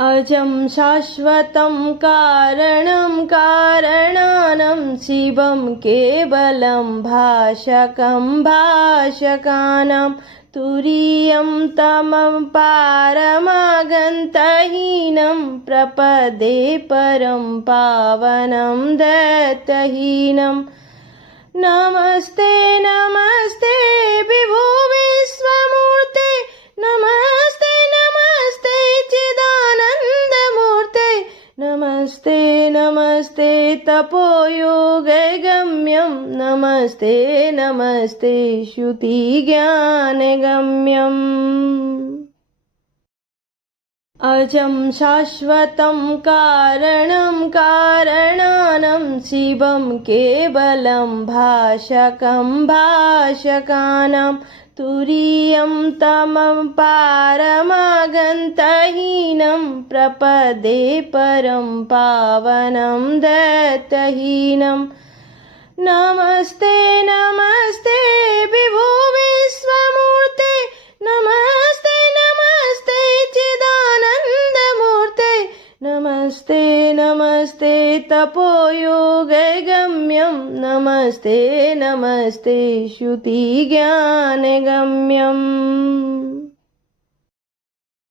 अजं शाश्वतं कारणं कारणानां शिवं केवलं भाषकं भाषकानां तुरीयं तमं पारमागन्तहीनं प्रपदे परं पावनं दैत्यहीनं। नमस्ते नमस्ते विभो विश्वमूर्ते, नमस्ते नमस्ते चिदानन्दमूर्ते, नमस्ते नमस्ते तपोयोगगम्यं, नमस्ते नमस्ते श्रुतिज्ञानगम्यम्। अजं शाश्वतं कारणं कारणानां शिवं केवलं भाषकं भाषकानां तुरीयं तमं पारमागन्तहीनं प्रपदे परं पावनं दैत्यहीनं। नमस्ते नमस्ते विभो विश्वमूर्ते, नमस्ते नमस्ते चिदानन्दमूर्ते, नमस्ते नमस्ते तपोयोगगम्यं, नमस्ते नमस्ते श्रुतिज्ञानगम्यम्।